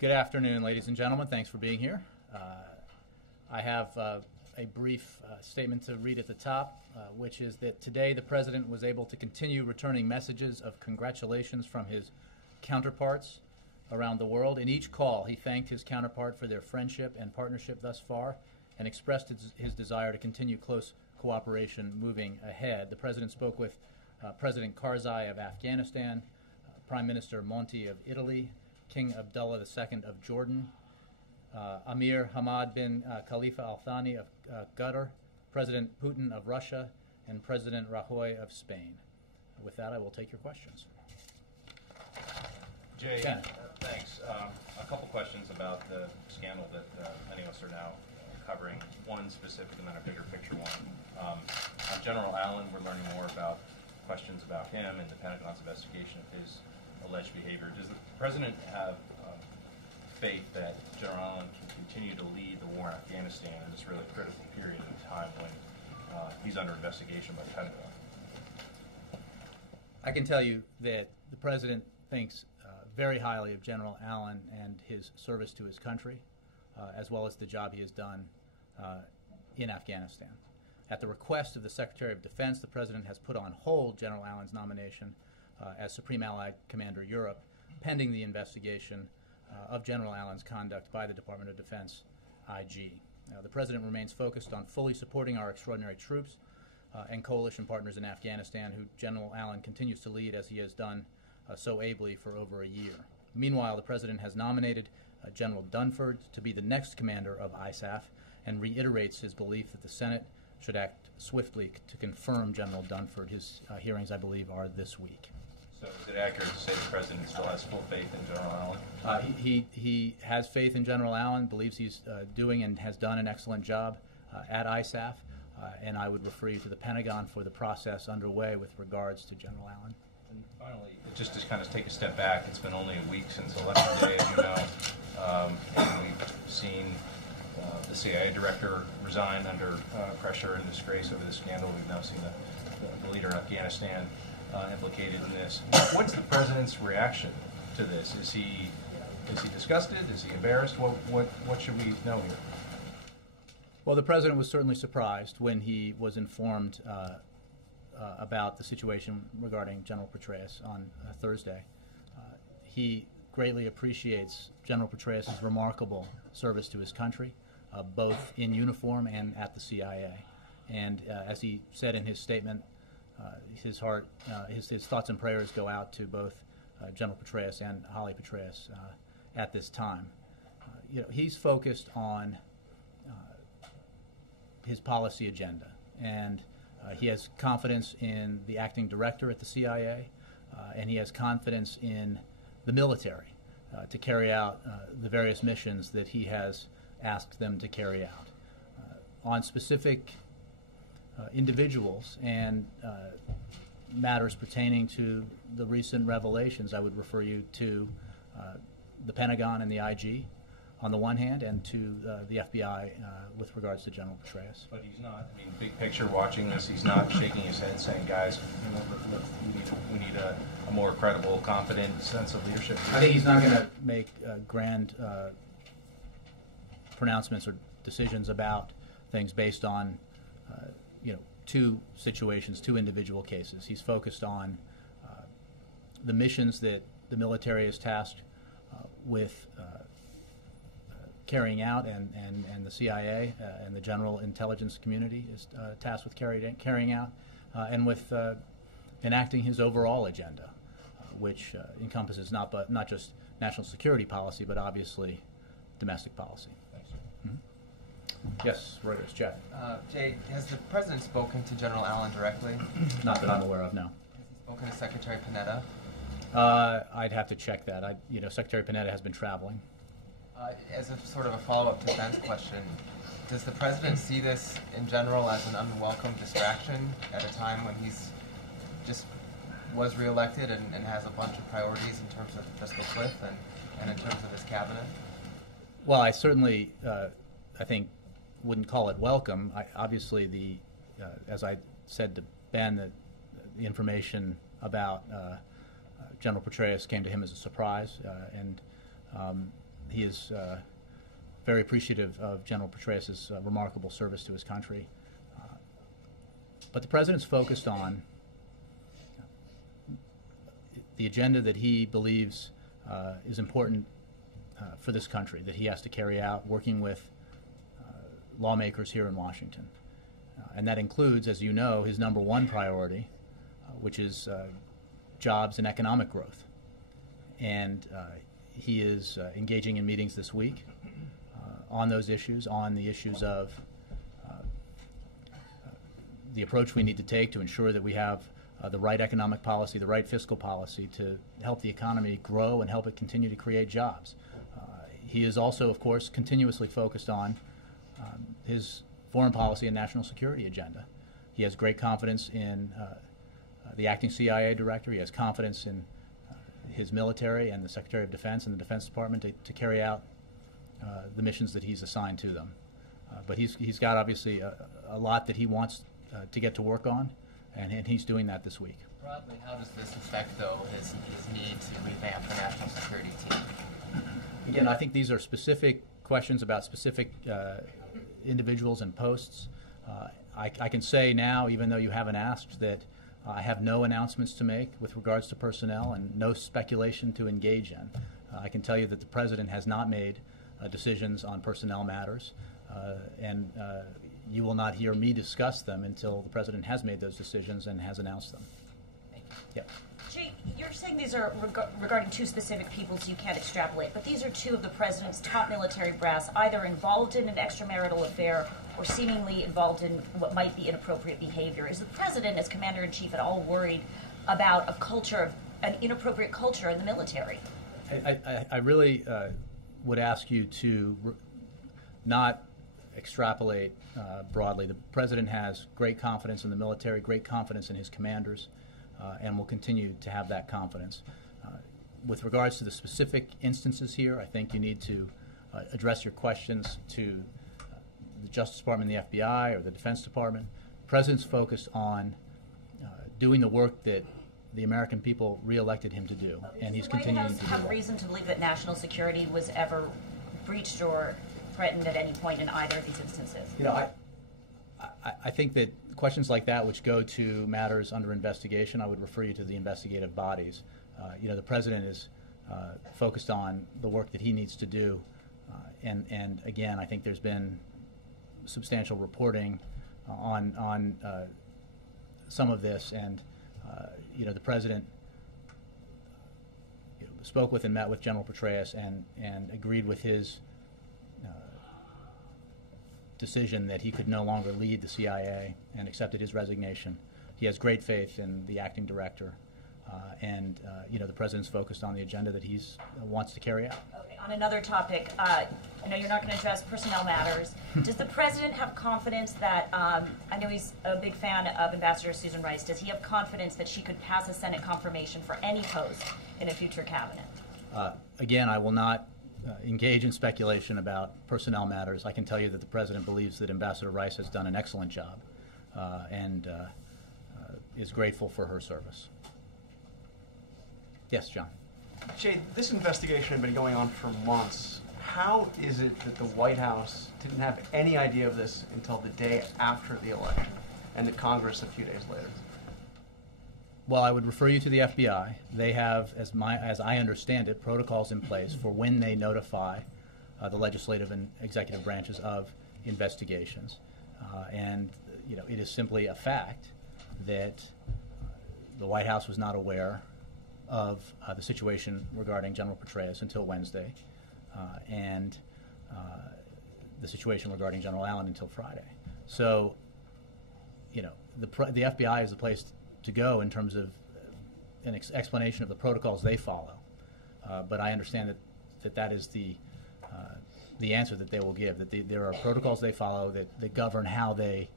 Good afternoon, ladies and gentlemen. Thanks for being here. I have a brief statement to read at the top, which is that today the President was able to continue returning messages of congratulations from his counterparts around the world. In each call, he thanked his counterpart for their friendship and partnership thus far and expressed his desire to continue close cooperation moving ahead. The President spoke with President Karzai of Afghanistan, Prime Minister Monti of Italy, King Abdullah II of Jordan, Amir Hamad bin Khalifa Al Thani of Qatar, President Putin of Russia, and President Rajoy of Spain. With that, I will take your questions. Jay, thanks. A couple questions about the scandal that many of us are now covering. One specific and then a bigger picture one. On General Allen, we're learning more about questions about him and the Pentagon's investigation of his alleged behavior. Does the President have faith that General Allen can continue to lead the war in Afghanistan in this really critical period of time when he's under investigation by the Pentagon? I can tell you that the President thinks very highly of General Allen and his service to his country, as well as the job he has done in Afghanistan. At the request of the Secretary of Defense, the President has put on hold General Allen's nomination as Supreme Allied Commander Europe, pending the investigation of General Allen's conduct by the Department of Defense, IG. The President remains focused on fully supporting our extraordinary troops and coalition partners in Afghanistan, who General Allen continues to lead as he has done so ably for over a year. Meanwhile, the President has nominated General Dunford to be the next commander of ISAF and reiterates his belief that the Senate should act swiftly to confirm General Dunford. His hearings, I believe, are this week. So is it accurate to say the President still has full faith in General Allen? He has faith in General Allen, believes he's doing and has done an excellent job at ISAF, and I would refer you to the Pentagon for the process underway with regards to General Allen. And finally, just to kind of take a step back, it's been only a week since Election Day, as you know, and we've seen the CIA director resign under pressure and disgrace over the scandal. We've now seen the leader of Afghanistan implicated in this. What's the President's reaction to this? Is he disgusted? Is he embarrassed? What should we know here? Well, the President was certainly surprised when he was informed about the situation regarding General Petraeus on Thursday. He greatly appreciates General Petraeus' remarkable service to his country, both in uniform and at the CIA. And as he said in his statement, his thoughts and prayers go out to both General Petraeus and Holly Petraeus at this time. He's focused on his policy agenda, and he has confidence in the acting director at the CIA, and he has confidence in the military to carry out the various missions that he has asked them to carry out. On specific individuals and matters pertaining to the recent revelations, I would refer you to the Pentagon and the IG on the one hand, and to the FBI with regards to General Petraeus. But he's not, I mean, big picture watching this, he's not shaking his head saying, guys, look, we need a more credible, confident sense of leadership. I think he's not going to make grand pronouncements or decisions about things based on two situations, two individual cases. He's focused on the missions that the military is tasked with carrying out, and the CIA and the general intelligence community is tasked with carrying out, and with enacting his overall agenda, which encompasses not just national security policy, but obviously domestic policy. Thanks. Yes, Reuters, Jeff. Jay, has the President spoken to General Allen directly? Not that I'm aware of, no. Has he spoken to Secretary Panetta? I'd have to check that. Secretary Panetta has been traveling. As a sort of a follow-up to Ben's question, does the President see this in general as an unwelcome distraction at a time when he's just was reelected and has a bunch of priorities in terms of fiscal cliff and in terms of his cabinet? Well, I certainly, I think, wouldn't call it welcome. Obviously, as I said to Ben, that the information about General Petraeus came to him as a surprise, and he is very appreciative of General Petraeus' remarkable service to his country. But the President's focused on the agenda that he believes is important for this country, that he has to carry out, working with lawmakers here in Washington. And that includes, as you know, his number one priority, which is jobs and economic growth. And he is engaging in meetings this week on those issues, on the issues of the approach we need to take to ensure that we have the right economic policy, the right fiscal policy to help the economy grow and help it continue to create jobs. He is also, of course, continuously focused on his foreign policy and national security agenda. He has great confidence in the acting CIA director. He has confidence in his military and the Secretary of Defense and the Defense Department to carry out the missions that he's assigned to them. But he's got obviously a lot that he wants to get to work on, and he's doing that this week. Broadly, how does this affect, though, his need to revamp the national security team? Again, I think these are specific questions about specific individuals and posts. I can say now, even though you haven't asked, that I have no announcements to make with regards to personnel and no speculation to engage in. I can tell you that the President has not made decisions on personnel matters, and you will not hear me discuss them until the President has made those decisions and has announced them. Thank you. Yeah. Jay, you're saying these are regarding two specific people, so you can't extrapolate, but these are two of the President's top military brass, either involved in an extramarital affair or seemingly involved in what might be inappropriate behavior. Is the President, as Commander-in-Chief, at all worried about a culture, an inappropriate culture in the military? I really would ask you to not extrapolate broadly. The President has great confidence in the military, great confidence in his commanders, and will continue to have that confidence. With regards to the specific instances here, I think you need to address your questions to the Justice Department and the FBI or the Defense Department. The President's focused on doing the work that the American people re-elected him to do, and he's continuing to do that. Have reason to believe that national security was ever breached or threatened at any point in either of these instances? You know, I think that questions like that, which go to matters under investigation, I would refer you to the investigative bodies. You know, the President is focused on the work that he needs to do, and again, I think there's been substantial reporting on some of this, and you know, the President spoke with and met with General Petraeus and agreed with his decision that he could no longer lead the CIA and accepted his resignation. He has great faith in the acting director, and you know, the President's focused on the agenda that he wants to carry out. Okay, on another topic, I know you're not going to address personnel matters. Does the President have confidence that, I know he's a big fan of Ambassador Susan Rice, does he have confidence that she could pass a Senate confirmation for any post in a future cabinet? Again, I will not engage in speculation about personnel matters. I can tell you that the President believes that Ambassador Rice has done an excellent job and is grateful for her service. Yes, John. Jay, this investigation had been going on for months. How is it that the White House didn't have any idea of this until the day after the election and the Congress a few days later? Well, I would refer you to the FBI. They have, as I understand it, protocols in place for when they notify the legislative and executive branches of investigations. And you know, it is simply a fact that the White House was not aware of the situation regarding General Petraeus until Wednesday, and the situation regarding General Allen until Friday. So, you know, the FBI is the place to go in terms of an explanation of the protocols they follow. But I understand that is the answer that they will give, that there are protocols they follow that govern how they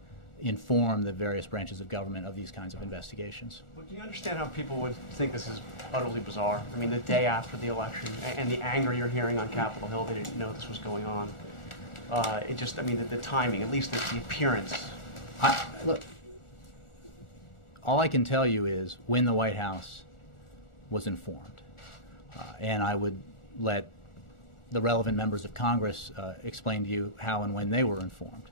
inform the various branches of government of these kinds of investigations. Well, do you understand how people would think this is utterly bizarre? I mean, the day after the election and the anger you're hearing on Capitol Hill, they didn't know this was going on. It just, I mean, the timing, at least the appearance. Look, all I can tell you is when the White House was informed. And I would let the relevant members of Congress explain to you how and when they were informed.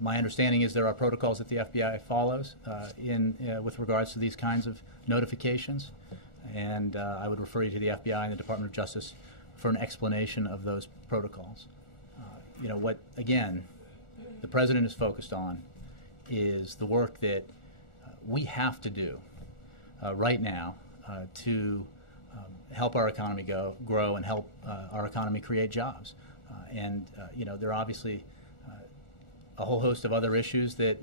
My understanding is there are protocols that the FBI follows with regards to these kinds of notifications, and I would refer you to the FBI and the Department of Justice for an explanation of those protocols. What, again, the President is focused on is the work that we have to do right now to help our economy grow and help our economy create jobs. There are obviously a whole host of other issues that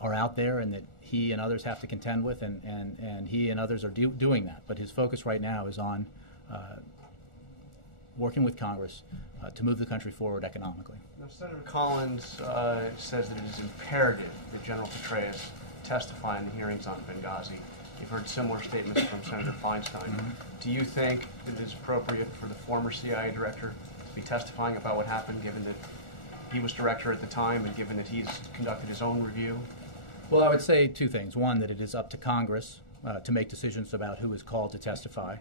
are out there and that he and others have to contend with, and he and others are doing that. But his focus right now is on working with Congress to move the country forward economically. Now, Senator Collins says that it is imperative that General Petraeus testify in the hearings on Benghazi. You've heard similar statements from Senator Feinstein. Mm-hmm. Do you think it is appropriate for the former CIA director to be testifying about what happened, given that he was director at the time and given that he's conducted his own review? Well, I would say two things. One, that it is up to Congress to make decisions about who is called to testify.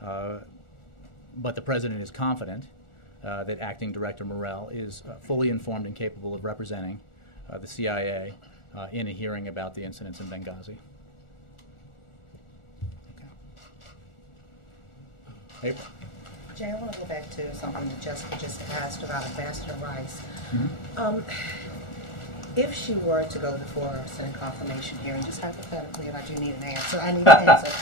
But the President is confident that Acting Director Morell is fully informed and capable of representing the CIA in a hearing about the incidents in Benghazi. Okay. April. Jay, I want to go back to something that Jessica just asked about Ambassador Rice. Mm-hmm. If she were to go before a Senate confirmation hearing, just hypothetically, and I do need an answer, I need an answer.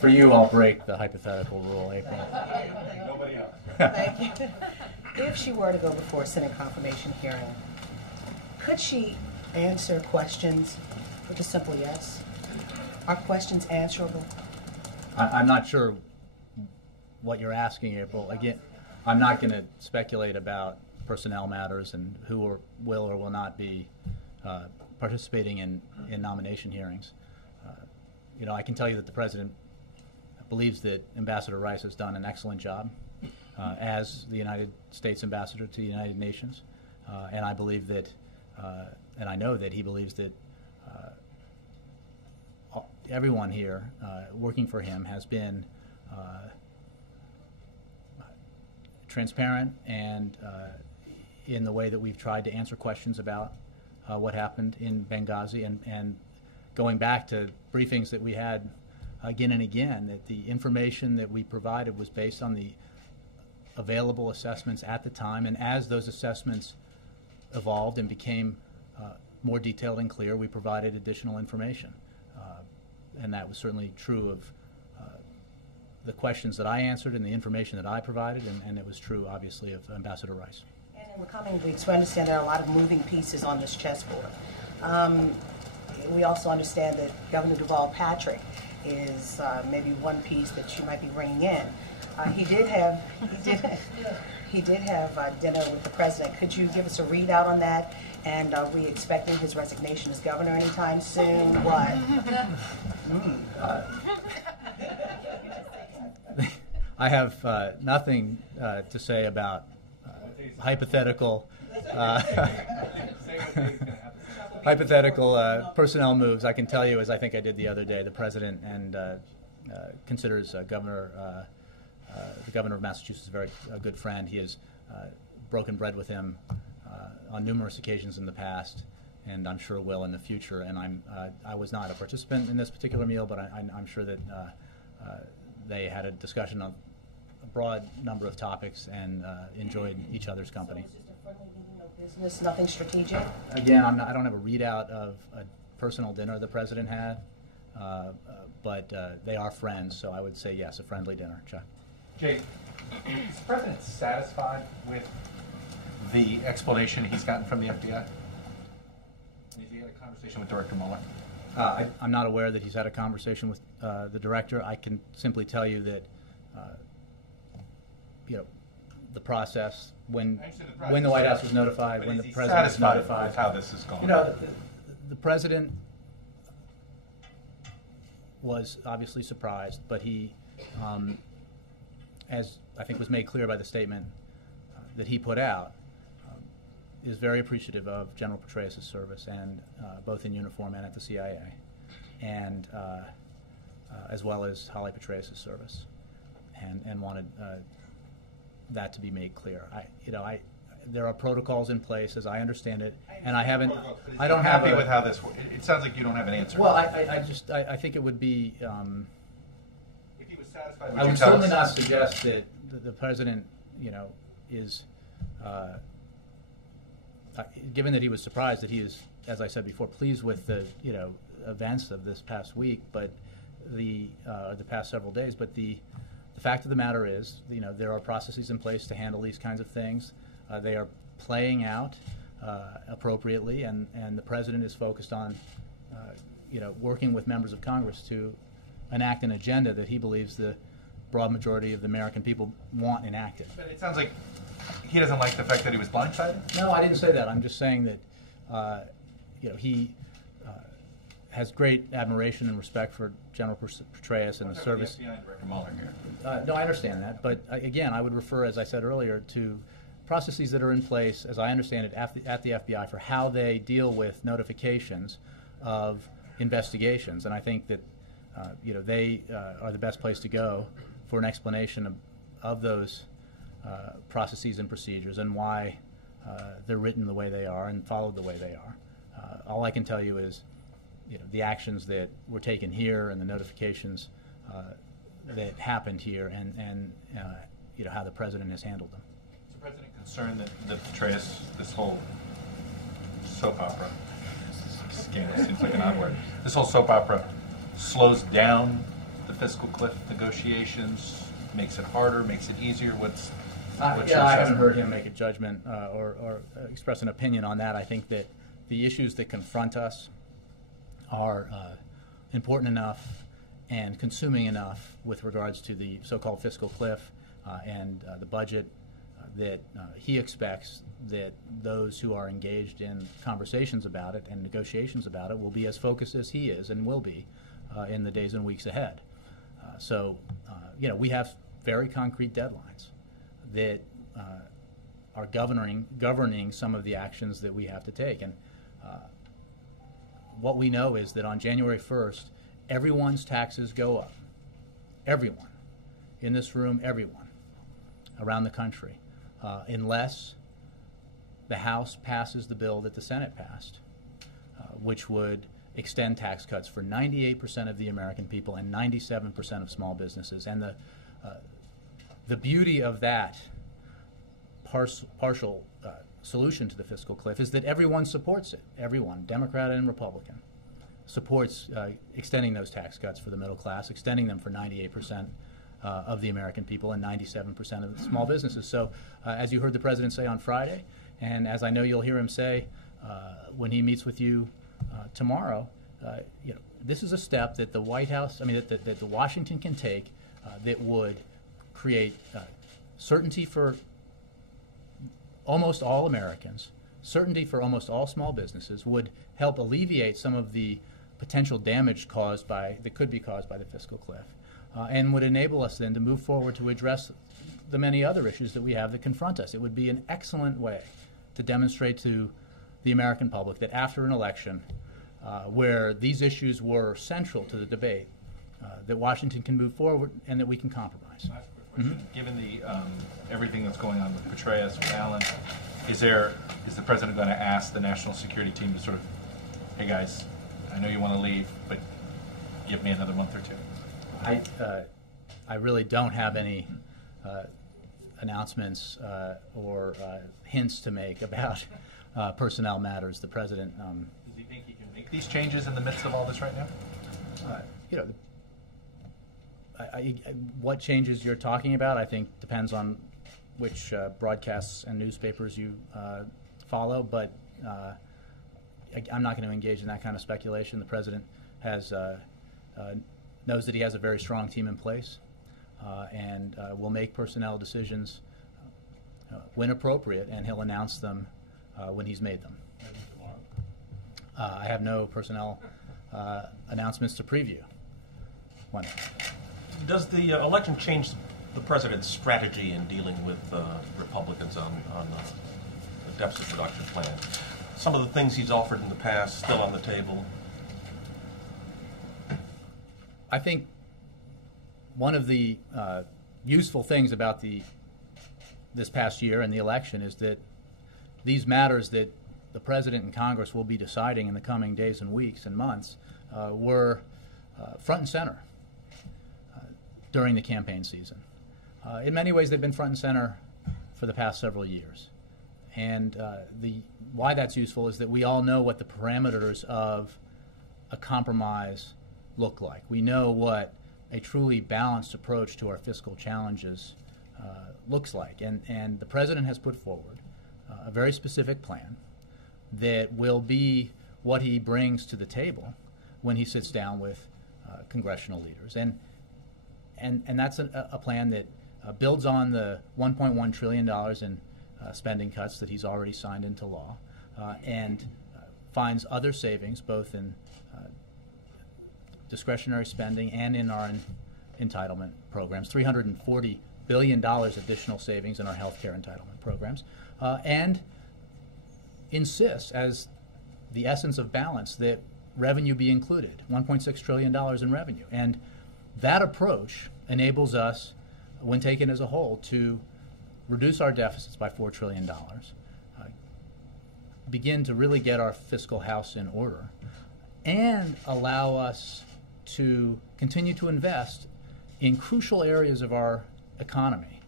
For you, I'll break the hypothetical rule, April. Nobody else. Thank you. If she were to go before a Senate confirmation hearing, could she answer questions with a simple yes? Are questions answerable? I'm not sure what you're asking, April. Again, I'm not going to speculate about personnel matters and who will or will not be participating in nomination hearings. I can tell you that the President believes that Ambassador Rice has done an excellent job as the United States Ambassador to the United Nations, and I believe that, and I know that he believes that everyone here working for him has been transparent and in the way that we've tried to answer questions about what happened in Benghazi, and going back to briefings that we had again and again, that the information that we provided was based on the available assessments at the time, and as those assessments evolved and became more detailed and clear, we provided additional information. And that was certainly true of the questions that I answered and the information that I provided, and it was true, obviously, of Ambassador Rice. And in the coming weeks, we understand there are a lot of moving pieces on this chessboard. We also understand that Governor Deval Patrick is maybe one piece that you might be bringing in. He did have dinner with the President. Could you give us a readout on that? And are we expecting his resignation as governor anytime soon? What? I have nothing to say about hypothetical personnel moves. I can tell you, as I think I did the other day, the President considers the Governor of Massachusetts a very good friend. He has broken bread with him on numerous occasions in the past, and I'm sure will in the future. And I was not a participant in this particular meal, but I'm sure that they had a discussion of a broad number of topics and enjoyed each other's company. So it's just a friendly meeting, no business, nothing strategic? Again, I don't have a readout of a personal dinner the President had, but they are friends, so I would say yes, a friendly dinner. Chuck. Jay, is the President satisfied with the explanation he's gotten from the FBI? Has he had a conversation with Director Mueller? I'm not aware that he's had a conversation with the director. I can simply tell you that, the process, when the White House was notified, when the President was notified. With how this is going? The President was obviously surprised, but he, as I think was made clear by the statement that he put out, is very appreciative of General Petraeus' service, and both in uniform and at the CIA, and as well as Holly Petraeus' service. and wanted that to be made clear. There are protocols in place, as I understand it, and I haven't. I don't have happy with how this. It sounds like you don't have an answer. Well, I think it would be. If he was satisfied, I would certainly not suggest that the president, is. Given that he was surprised, that he is, as I said before, pleased with the events of this past week, but the past several days. But the fact of the matter is, there are processes in place to handle these kinds of things. They are playing out appropriately, and the president is focused on, working with members of Congress to enact an agenda that he believes the broad majority of the American people want enacted. But it sounds like he doesn't like the fact that he was blindsided? No, I didn't say that. I'm just saying that, he has great admiration and respect for General Petraeus and the service. The FBI and Director Mueller here. No, I understand that. But again, I would refer, as I said earlier, to processes that are in place, as I understand it, at the FBI for how they deal with notifications of investigations. And I think that, they are the best place to go for an explanation of those processes and procedures and why they're written the way they are and followed the way they are. All I can tell you is, the actions that were taken here and the notifications that happened here, and how the president has handled them. Is the president concerned that Petraeus, this whole soap opera scandal seems like an odd word, this whole soap opera slows down the fiscal cliff negotiations, makes it harder, makes it easier? What's I your haven't assessment? heard him make a judgment or express an opinion on that. I think that the issues that confront us are important enough and consuming enough with regards to the so-called fiscal cliff and the budget that he expects that those who are engaged in conversations about it and negotiations about it will be as focused as he is and will be in the days and weeks ahead. So we have very concrete deadlines that are governing some of the actions that we have to take. And what we know is that on January 1st, everyone's taxes go up. Everyone. In this room, everyone. Around the country. Unless the House passes the bill that the Senate passed, which would extend tax cuts for 98% of the American people and 97% of small businesses. And the beauty of that partial solution to the fiscal cliff is that everyone supports it. Everyone, Democrat and Republican, supports extending those tax cuts for the middle class, extending them for 98% of the American people and 97% of the small businesses. So as you heard the president say on Friday, and as I know you'll hear him say when he meets with you tomorrow, this is a step that the White House, that the Washington can take that would create certainty for almost all Americans, certainty for almost all small businesses, would help alleviate some of the potential damage that could be caused by the fiscal cliff, and would enable us then to move forward to address the many other issues that we have that confront us. It would be an excellent way to demonstrate to the American public that after an election where these issues were central to the debate, that Washington can move forward and that we can compromise. Given everything that's going on with Petraeus, with Allen, is the president going to ask the national security team to sort of, hey guys, I know you want to leave, but give me another month or two? I really don't have any announcements or hints to make about personnel matters. The president. Does he think he can make these changes in the midst of all this right now? What changes you're talking about, I think, depends on which broadcasts and newspapers you follow. But I'm not going to engage in that kind of speculation. The president knows that he has a very strong team in place and will make personnel decisions when appropriate, and he'll announce them when he's made them. I have no personnel announcements to preview. One. Does the election change the president's strategy in dealing with Republicans on the deficit reduction plan? Some of the things he's offered in the past still on the table? I think one of the useful things about this past year and the election is that these matters that the President and Congress will be deciding in the coming days and weeks and months were front and center during the campaign season. In many ways, they've been front and center for the past several years. And why that's useful is that we all know what the parameters of a compromise look like. We know what a truly balanced approach to our fiscal challenges looks like. And the President has put forward a very specific plan that will be what he brings to the table when he sits down with congressional leaders. And that's a plan that builds on the $1.1 trillion in spending cuts that he's already signed into law and finds other savings both in discretionary spending and in our entitlement programs, $340 billion additional savings in our health care entitlement programs, and insists as the essence of balance that revenue be included, $1.6 trillion in revenue. And that approach enables us, when taken as a whole, to reduce our deficits by $4 trillion, begin to really get our fiscal house in order, and allow us to continue to invest in crucial areas of our economy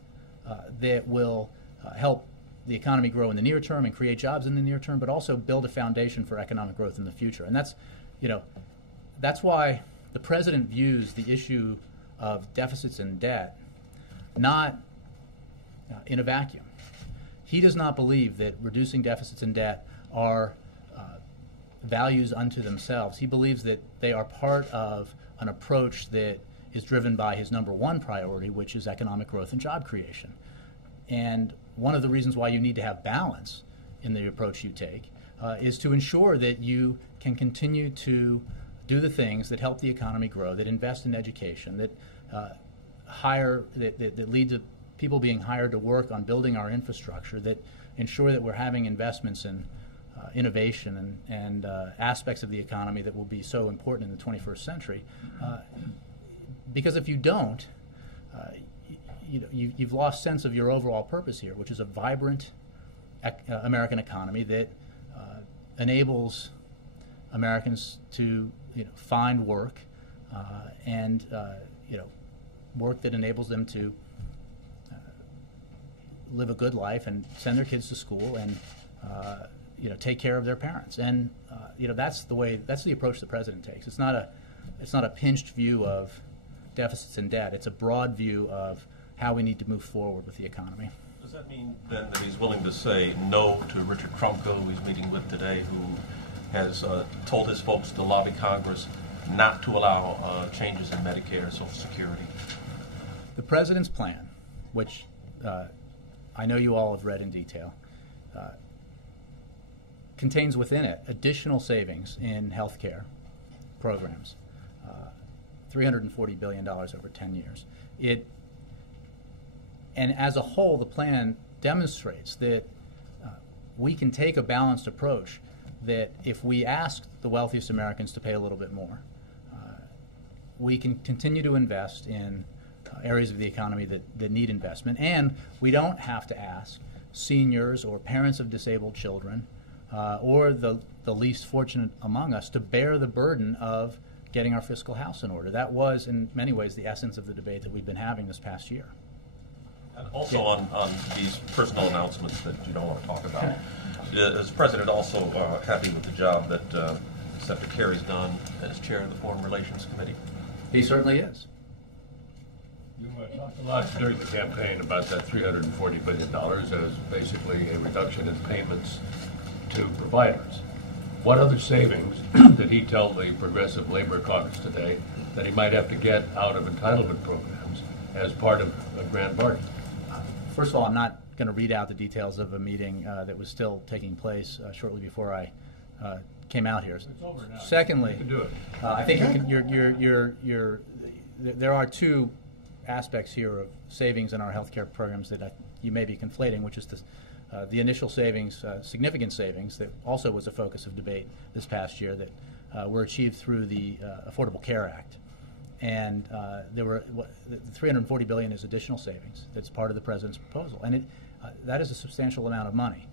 that will help the economy grow in the near term and create jobs in the near term, but also build a foundation for economic growth in the future. And that's why the President views the issue of deficits and debt not in a vacuum. He does not believe that reducing deficits and debt are values unto themselves. He believes that they are part of an approach that is driven by his number one priority, which is economic growth and job creation. And one of the reasons why you need to have balance in the approach you take is to ensure that you can continue to do the things that help the economy grow, that invest in education, that that lead to people being hired to work on building our infrastructure, that ensure that we're having investments in innovation and aspects of the economy that will be so important in the 21st century. Because if you don't, you've lost sense of your overall purpose here, which is a vibrant American economy that enables Americans to find work and work that enables them to live a good life and send their kids to school and take care of their parents. And that's the approach the President takes. It's not a pinched view of deficits and debt. It's a broad view of how we need to move forward with the economy. Does that mean then that he's willing to say no to Richard Krumko, who he's meeting with today, who has told his folks to lobby Congress not to allow changes in Medicare and Social Security? The President's plan, which I know you all have read in detail, contains within it additional savings in health care programs, $340 billion over 10 years. And as a whole, the plan demonstrates that we can take a balanced approach, that if we ask the wealthiest Americans to pay a little bit more, we can continue to invest in areas of the economy that need investment, and we don't have to ask seniors or parents of disabled children or the least fortunate among us to bear the burden of getting our fiscal house in order. That was, in many ways, the essence of the debate that we've been having this past year. And also on these personal announcements that you don't want to talk about, is the President also happy with the job that Senator Kerry's done as chair of the Foreign Relations Committee? He certainly is. You talked a lot during the campaign about that $340 billion as basically a reduction in payments to providers. What other savings did he tell the Progressive Labor Caucus today that he might have to get out of entitlement programs as part of a grand bargain? First of all, I'm not going to read out the details of a meeting that was still taking place shortly before I came out here. It's over now. Secondly, You can do it. I think there are two aspects here of savings in our health care programs that you may be conflating, which is the initial savings, significant savings, that also was a focus of debate this past year, that were achieved through the Affordable Care Act. And the $340 billion is additional savings that's part of the president's proposal, and that is a substantial amount of money.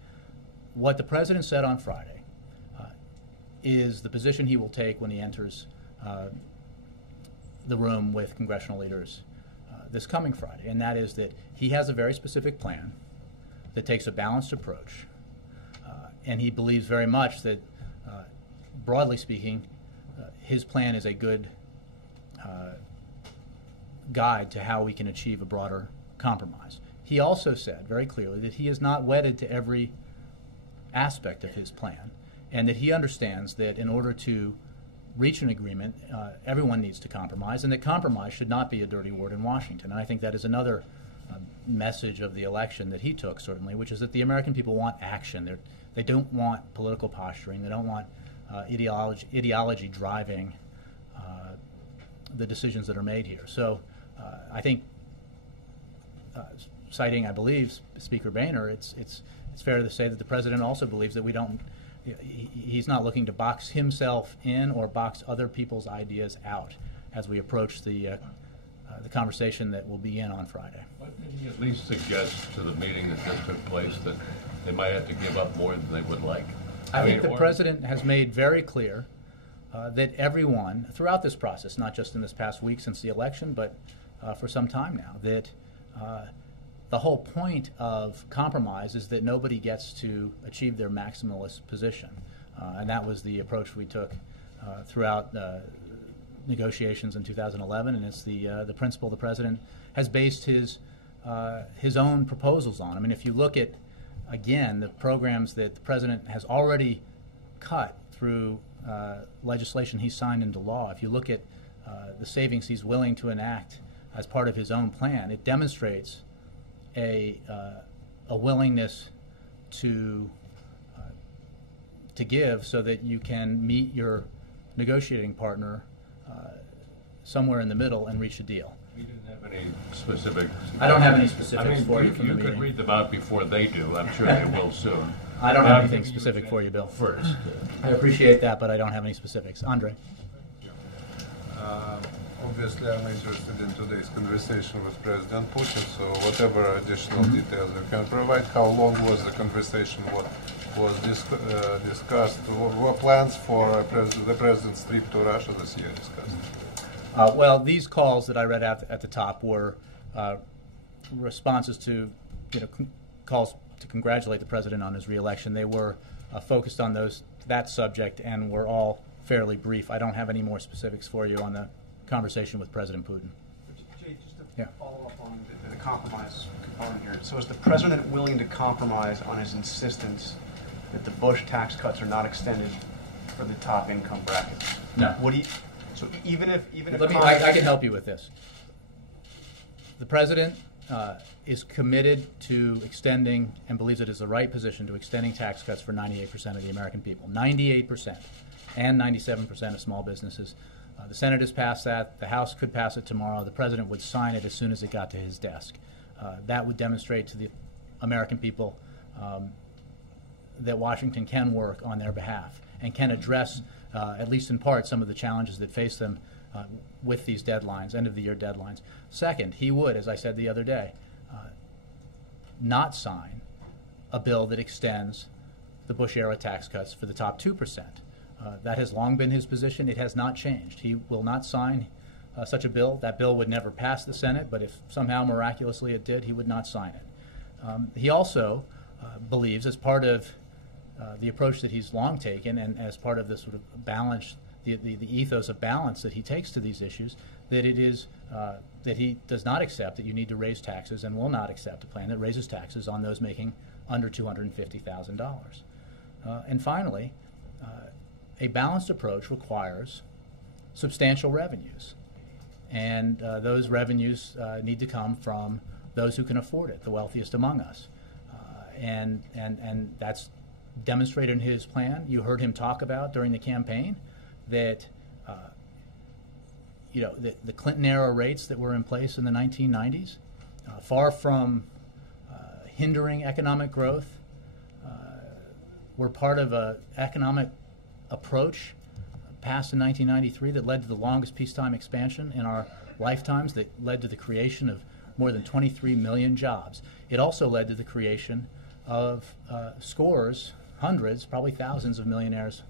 What the president said on Friday is the position he will take when he enters the room with congressional leaders this coming Friday, and that is that he has a very specific plan that takes a balanced approach, and he believes very much that, broadly speaking, his plan is a good guide to how we can achieve a broader compromise. He also said very clearly that he is not wedded to every aspect of his plan, and that he understands that in order to reach an agreement, everyone needs to compromise, and that compromise should not be a dirty word in Washington. And I think that is another message of the election that he took, certainly, which is that the American people want action. They don't want political posturing. They don't want ideology driving the decisions that are made here. So I think, citing, I believe, Speaker Boehner, it's fair to say that the president also believes that he's not looking to box himself in or box other people's ideas out as we approach the conversation that will begin on Friday. But did he at least suggest to the meeting that just took place that they might have to give up more than they would like? I think the president has made very clear that everyone, throughout this process, not just in this past week since the election, but for some time now, that the whole point of compromise is that nobody gets to achieve their maximalist position. And that was the approach we took throughout negotiations in 2011, and it's the principle the president has based his own proposals on. I mean, if you look at, again, the programs that the president has already cut through legislation he signed into law, if you look at the savings he's willing to enact as part of his own plan, it demonstrates a willingness to give so that you can meet your negotiating partner somewhere in the middle and reach a deal. We didn't have any specifics. I don't have any specifics for you. You could read them out before they do. I'm sure they will soon. I don't have anything specific for you, Bill. First. I appreciate that, but I don't have any specifics. Andre. Obviously, I'm interested in today's conversation with President Putin, so whatever additional details you can provide. How long was the conversation? What was discussed? What plans for the president's trip to Russia this year discussed? Well, these calls that I read out at the top were responses to calls to congratulate the president on his reelection. They were focused on that subject and were all fairly brief. I don't have any more specifics for you on the conversation with President Putin. Jay, just to follow up on the compromise component here. So is the president willing to compromise on his insistence that the Bush tax cuts are not extended for the top income brackets? No. So even if I can help you with this. The president is committed to extending and believes it is the right position to extending tax cuts for 98% of the American people. 98% and 97% of small businesses. The Senate has passed that. The House could pass it tomorrow. The president would sign it as soon as it got to his desk. That would demonstrate to the American people that Washington can work on their behalf and can address, at least in part, some of the challenges that face them with these deadlines, end-of-the-year deadlines. Second, he would, as I said the other day, not sign a bill that extends the Bush-era tax cuts for the top 2%. That has long been his position. It has not changed. He will not sign such a bill. That bill would never pass the Senate, but if somehow miraculously it did, he would not sign it. He also believes, as part of the approach that he's long taken and as part of the sort of balance, the ethos of balance that he takes to these issues, that it is that he does not accept that you need to raise taxes and will not accept a plan that raises taxes on those making under $250,000. And finally, a balanced approach requires substantial revenues, and those revenues need to come from those who can afford it, the wealthiest among us, and that's demonstrated in his plan. You heard him talk about during the campaign that the Clinton era rates that were in place in the 1990s, far from hindering economic growth, were part of an economic approach passed in 1993 that led to the longest peacetime expansion in our lifetimes, that led to the creation of more than 23 million jobs. It also led to the creation of scores, hundreds, probably thousands of millionaires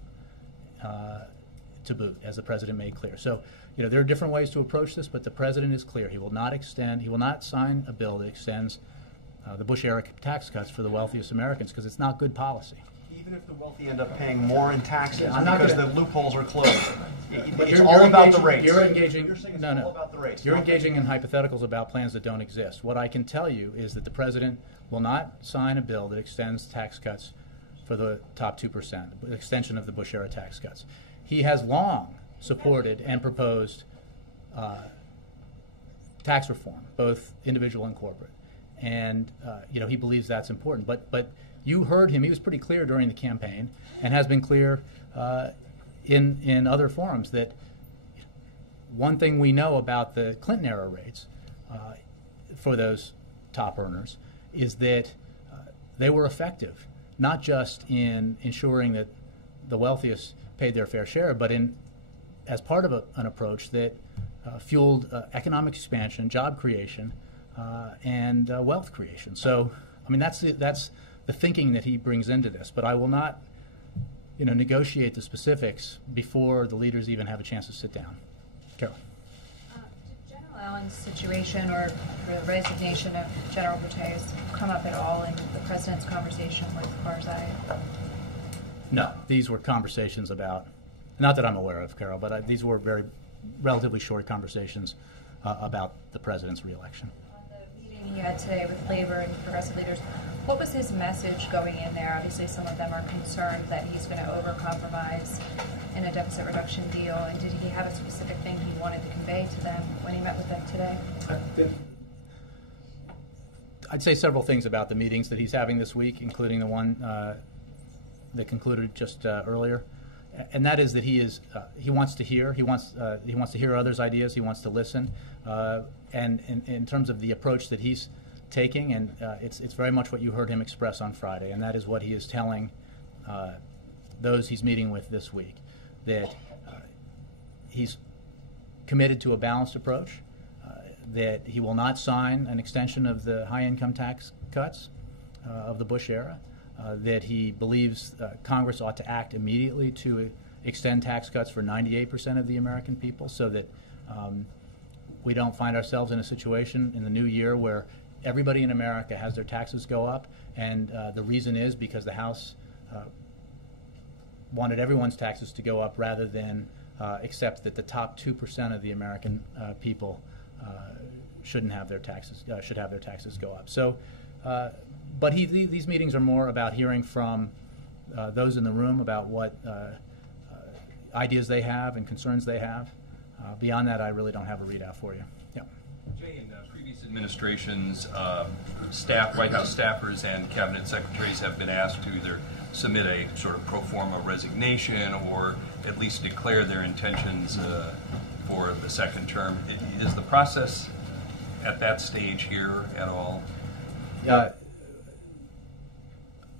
to boot, as the president made clear. So, you know, there are different ways to approach this, but the president is clear. He will not sign a bill that extends the Bush-era tax cuts for the wealthiest Americans, because it's not good policy. Even if the wealthy end up paying more in taxes Yeah, I'm not because gonna- the loopholes are closed, But it's you're all about the engaging- rates. You're engaging. You're saying it's no, no. all about the rates. You're engaging in hypotheticals about plans that don't exist. What I can tell you is that the president will not sign a bill that extends tax cuts for the top 2%, the extension of the Bush-era tax cuts. He has long supported and proposed tax reform, both individual and corporate, and you know, he believes that's important. But you heard him; he was pretty clear during the campaign, and has been clear in other forums, that one thing we know about the Clinton-era rates for those top earners is that they were effective, not just in ensuring that the wealthiest paid their fair share, but as part of an approach that fueled economic expansion, job creation, and wealth creation. So, I mean, that's the thinking that he brings into this. But I will not, you know, negotiate the specifics before the leaders even have a chance to sit down. Carol. Did General Allen's situation or the resignation of General Petraeus come up at all in the president's conversation with Karzai? No, these were conversations about, not that I'm aware of, Carol, but these were relatively short conversations about the president's reelection. On the meeting he had today with labor and progressive leaders, what was his message going in there? Obviously, some of them are concerned that he's going to overcompromise in a deficit reduction deal. And did he have a specific thing he wanted to convey to them when he met with them today? I'd say several things about the meetings that he's having this week, including the one that concluded just earlier, and that is that he wants to hear. He wants to hear others' ideas. He wants to listen. And in terms of the approach that he's taking, and it's very much what you heard him express on Friday, and that is what he is telling those he's meeting with this week, that he's committed to a balanced approach, that he will not sign an extension of the high-income tax cuts of the Bush era, that he believes Congress ought to act immediately to extend tax cuts for 98% of the American people, so that we don't find ourselves in a situation in the new year where everybody in America has their taxes go up, and the reason is because the House wanted everyone's taxes to go up rather than accept that the top 2% of the American people shouldn't have their taxes should have their taxes go up. So, but these meetings are more about hearing from those in the room about what ideas they have and concerns they have. Beyond that, I really don't have a readout for you. Yeah. Jay, in previous administrations, White House staffers and cabinet secretaries have been asked to either submit a sort of pro forma resignation or at least declare their intentions for the second term. Is the process at that stage here at all?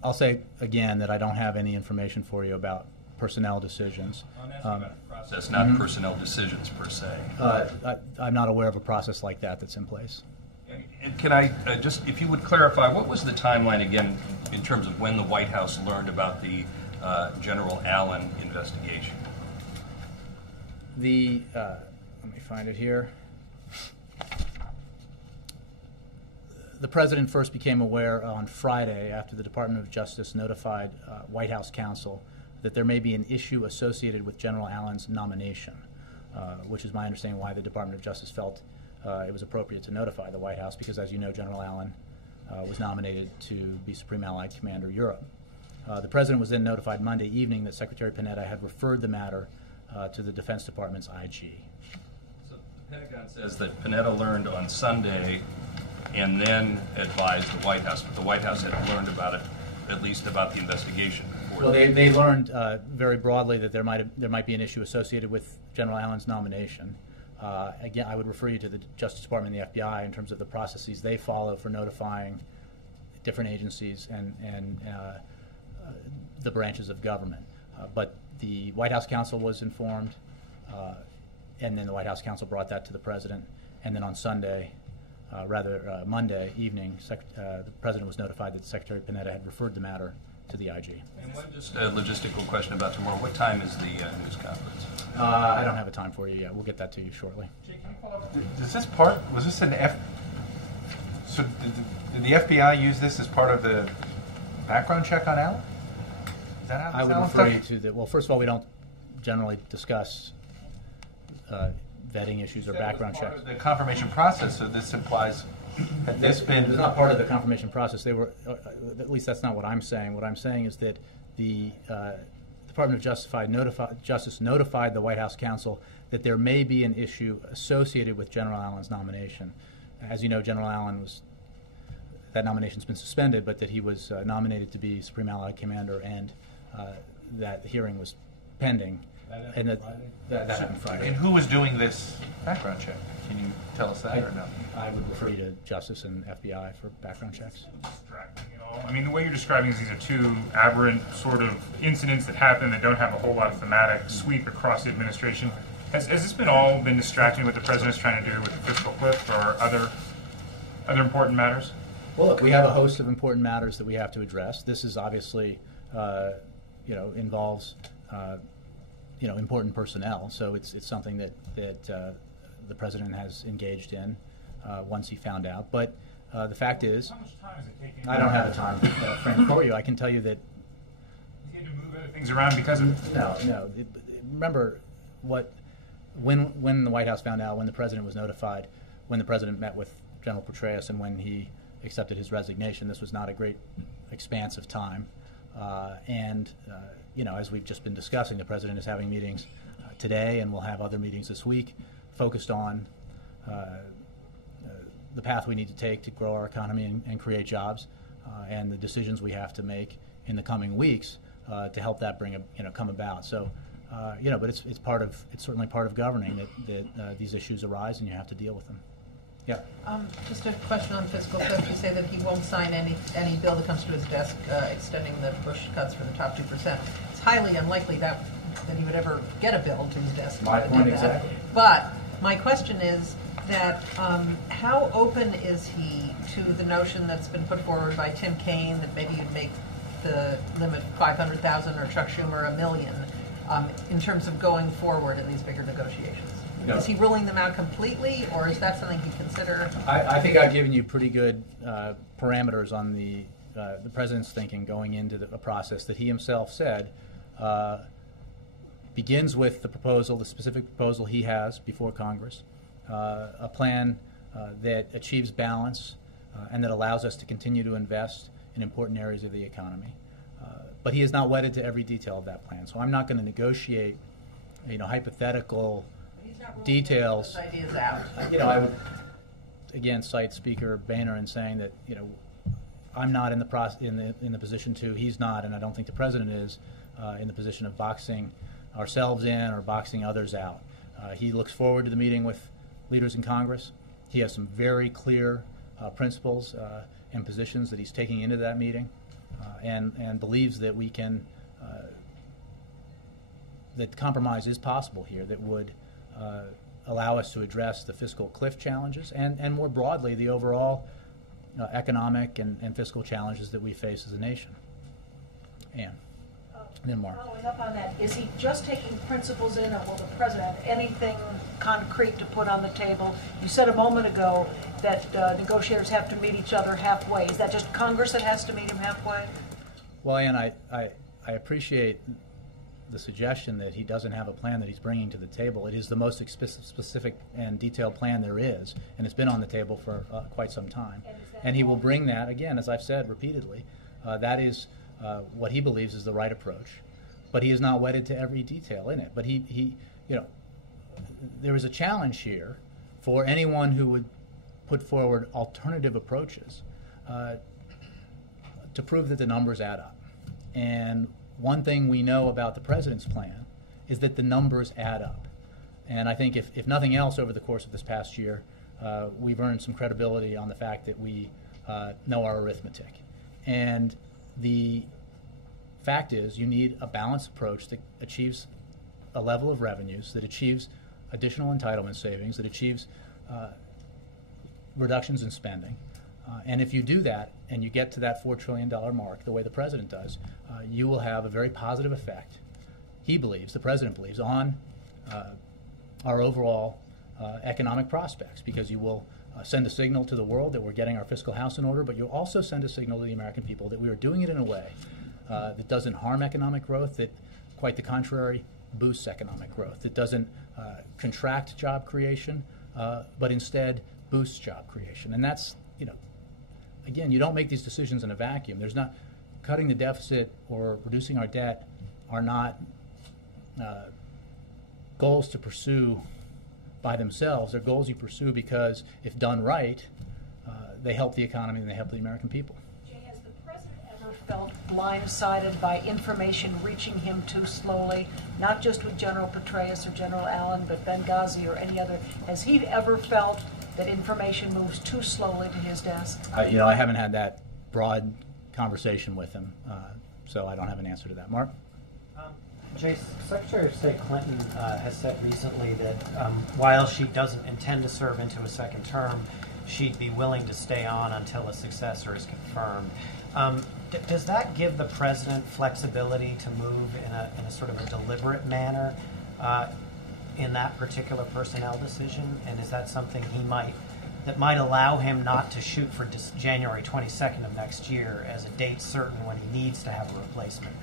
I'll say again that I don't have any information for you about personnel decisions. I'm asking about the process, not personnel decisions per se. I'm not aware of a process like that that's in place. And can I just, if you would clarify, what was the timeline again in terms of when the White House learned about the General Allen investigation? Let me find it here. The president first became aware on Friday after the Department of Justice notified White House counsel that there may be an issue associated with General Allen's nomination, which is my understanding why the Department of Justice felt it was appropriate to notify the White House, because, as you know, General Allen was nominated to be Supreme Allied Commander Europe. The president was then notified Monday evening that Secretary Panetta had referred the matter to the Defense Department's IG. So the Pentagon says that Panetta learned on Sunday and then advised the White House, but the White House had learned about it, at least about the investigation before. Well, they learned very broadly that there might be an issue associated with General Allen's nomination. Again, I would refer you to the Justice Department and the FBI in terms of the processes they follow for notifying different agencies and the branches of government. But the White House counsel was informed, and then the White House counsel brought that to the president. And then on Sunday, Monday evening, the president was notified that Secretary Panetta had referred the matter to the IG. And one just a logistical question about tomorrow. What time is the news conference? I don't have a time for you yet. We'll get that to you shortly. Does this was this an so did the FBI use this as part of the background check on Allen? Is that how I would refer you to the, well, first of all, we don't generally discuss vetting issues or background checks. The confirmation process, so this implies, had this been... It's not part of the confirmation process. They were, at least that's not what I'm saying. What I'm saying is that the Department of Justice notified the White House counsel that there may be an issue associated with General Allen's nomination. As you know, General Allen that nomination's been suspended, but that he was nominated to be Supreme Allied Commander, and that hearing was pending. That happened Friday. And who was doing this background check? Can you tell us that or no? I would refer you to Justice and FBI for background checks. Distracting at all? I mean, the way you're describing these are two aberrant sort of incidents that happen that don't have a whole lot of thematic sweep across the administration. Has this all been distracting what the president's trying to do with the fiscal cliff or other important matters? Well, look, we have a host of important matters that we have to address. This is obviously, involves, important personnel. So it's something that the president has engaged in once he found out. But the fact is, how much time is it taking? I don't have a time frame for you. I can tell you that. He had to move other things around because of it? No. Remember when the White House found out, when the president was notified, when the president met with General Petraeus, and when he accepted his resignation, this was not a great expanse of time. As we've just been discussing, the president is having meetings today, and we'll have other meetings this week focused on the path we need to take to grow our economy and create jobs, and the decisions we have to make in the coming weeks to help that come about. So, but it's certainly part of governing that these issues arise, and you have to deal with them. Yeah. Just a question on fiscal cliff. You say that he won't sign any bill that comes to his desk extending the Bush cuts for the top 2%. It's highly unlikely that he would ever get a bill to his desk. My point exactly. But my question is that how open is he to the notion that's been put forward by Tim Kaine that maybe you'd make the limit 500,000 or Chuck Schumer $1 million in terms of going forward in these bigger negotiations? No. Is he ruling them out completely, or is that something he'd consider? I think I've given you pretty good parameters on the president's thinking going into a process that he himself said begins with the specific proposal he has before Congress, a plan that achieves balance and that allows us to continue to invest in important areas of the economy. But he is not wedded to every detail of that plan, so I'm not going to negotiate, hypothetical details. Ideas out. I would again cite Speaker Boehner in saying that I'm not in the position to. He's not, and I don't think the president is in the position of boxing ourselves in or boxing others out. He looks forward to the meeting with leaders in Congress. He has some very clear principles and positions that he's taking into that meeting, and believes that we can that compromise is possible here that would allow us to address the fiscal cliff challenges and more broadly the overall economic and fiscal challenges that we face as a nation. And then Mark. Following up on that, is he just taking principles in, or will the president have anything concrete to put on the table? You said a moment ago that negotiators have to meet each other halfway. Is that just Congress that has to meet him halfway? Well, Ann, I appreciate the suggestion that he doesn't have a plan that he's bringing to the table. It is the most specific and detailed plan there is, and it's been on the table for quite some time. And he will bring that, again, as I've said repeatedly, that is what he believes is the right approach. But he is not wedded to every detail in it. But there is a challenge here for anyone who would put forward alternative approaches to prove that the numbers add up. And one thing we know about the president's plan is that the numbers add up. And I think if nothing else over the course of this past year, we've earned some credibility on the fact that we know our arithmetic. And the fact is you need a balanced approach that achieves a level of revenues, that achieves additional entitlement savings, that achieves reductions in spending. And if you do that and you get to that $4 trillion mark the way the president does, you will have a very positive effect, he believes, the president believes, on our overall economic prospects, because you will send a signal to the world that we're getting our fiscal house in order, but you'll also send a signal to the American people that we are doing it in a way that doesn't harm economic growth, that quite the contrary, boosts economic growth. It doesn't contract job creation, but instead boosts job creation. And that's, again, you don't make these decisions in a vacuum. There's not, cutting the deficit or reducing our debt are not goals to pursue by themselves. They're goals you pursue because, if done right, they help the economy and they help the American people. Jay, has the president ever felt blindsided by information reaching him too slowly, not just with General Petraeus or General Allen, but Benghazi or any other? Has he ever felt that information moves too slowly to his desk? I haven't had that broad conversation with him, so I don't have an answer to that. Mark? Jay, Secretary of State Clinton has said recently that while she doesn't intend to serve into a second term, she'd be willing to stay on until a successor is confirmed. Does that give the president flexibility to move in a sort of a deliberate manner in that particular personnel decision? And is that something that might allow him not to shoot for January 22nd of next year as a date certain when he needs to have a replacement?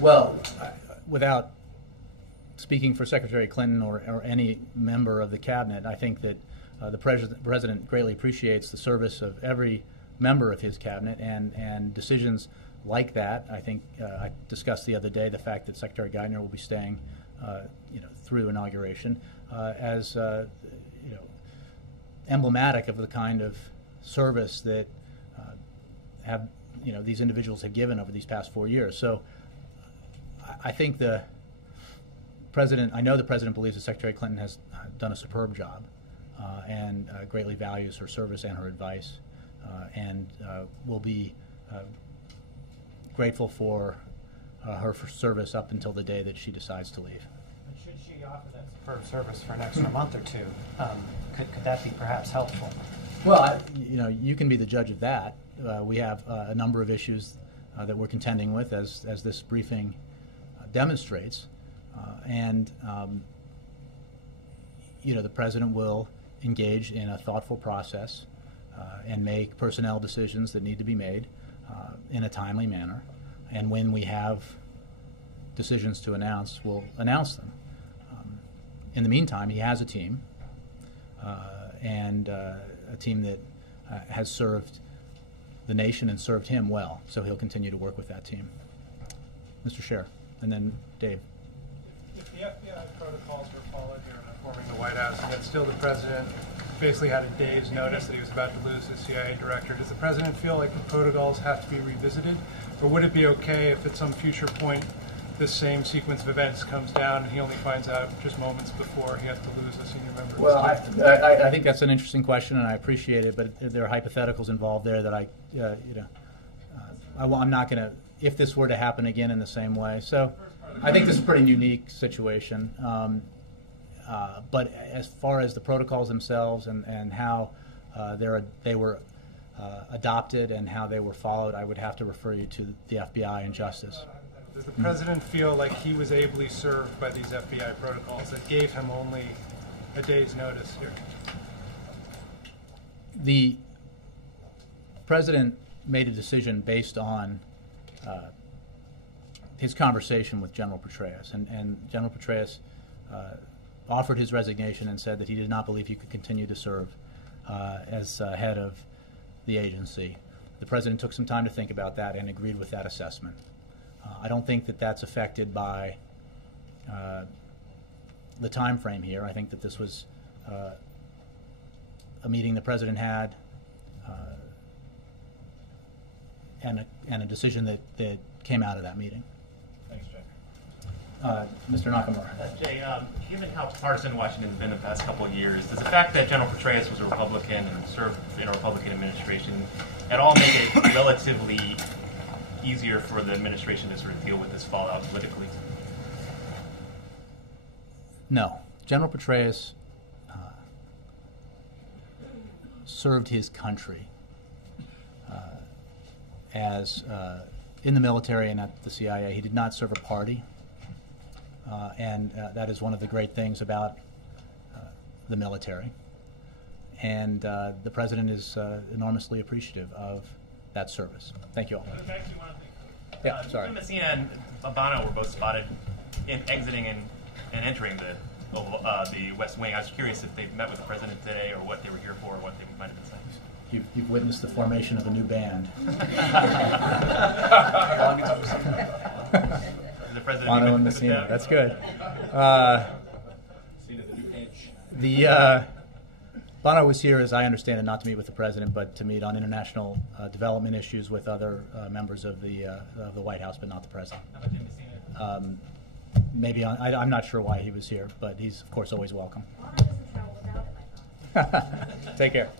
Well, without speaking for Secretary Clinton or any member of the cabinet, I think that the president greatly appreciates the service of every member of his cabinet, and decisions like that. I think I discussed the other day the fact that Secretary Geithner will be staying through inauguration as emblematic of the kind of service that these individuals have given over these past 4 years. So I think I know the president believes that Secretary Clinton has done a superb job and greatly values her service and her advice, and will be grateful for her service up until the day that she decides to leave. But should she offer that superb service for an extra month or two, could that be perhaps helpful? Well, you can be the judge of that. We have a number of issues that we're contending with, as this briefing demonstrates, and the president will engage in a thoughtful process and make personnel decisions that need to be made in a timely manner. And when we have decisions to announce, we'll announce them. In the meantime, he has a team, and a team that has served the nation and served him well, so he'll continue to work with that team. Mr. Scher, and then Dave. If the FBI protocols were followed here in informing the White House, and yet still the president basically had a day's notice that he was about to lose his CIA director, does the president feel like the protocols have to be revisited? Or would it be okay if at some future point this same sequence of events comes down and he only finds out just moments before he has to lose a senior member? Well, I think that's an interesting question, and I appreciate it, but there are hypotheticals involved there that I'm not going to, if this were to happen again in the same way. So I think this is a pretty unique situation. But as far as the protocols themselves and how they were adopted and how they were followed, I would have to refer you to the FBI and Justice. Does the president feel like he was ably served by these FBI protocols that gave him only a day's notice here? The president made a decision based on his conversation with General Petraeus, and General Petraeus offered his resignation and said that he did not believe he could continue to serve as head of the agency. The president took some time to think about that and agreed with that assessment. I don't think that that's affected by the time frame here. I think that this was a meeting the president had and a decision that came out of that meeting. Thanks, Jay. Mr. Nakamura. Jay, given how partisan Washington has been the past couple of years, does the fact that General Petraeus was a Republican and served in a Republican administration at all make it relatively easier for the administration to sort of deal with this fallout politically? No. General Petraeus served his country as in the military and at the CIA. He did not serve a party, and that is one of the great things about the military. And the President is enormously appreciative of that service. Thank you all. Yeah, sorry. Messina and Bono were both spotted in exiting and entering the West Wing. I was curious if they met with the President today, or what they were here for, or what they might have been saying. You've witnessed the formation of a new band. The President Bono and Messina. That's good. Bono was here, as I understand it, not to meet with the President, but to meet on international development issues with other members of the White House, but not the President. Maybe I'm not sure why he was here, but he's of course always welcome. Take care.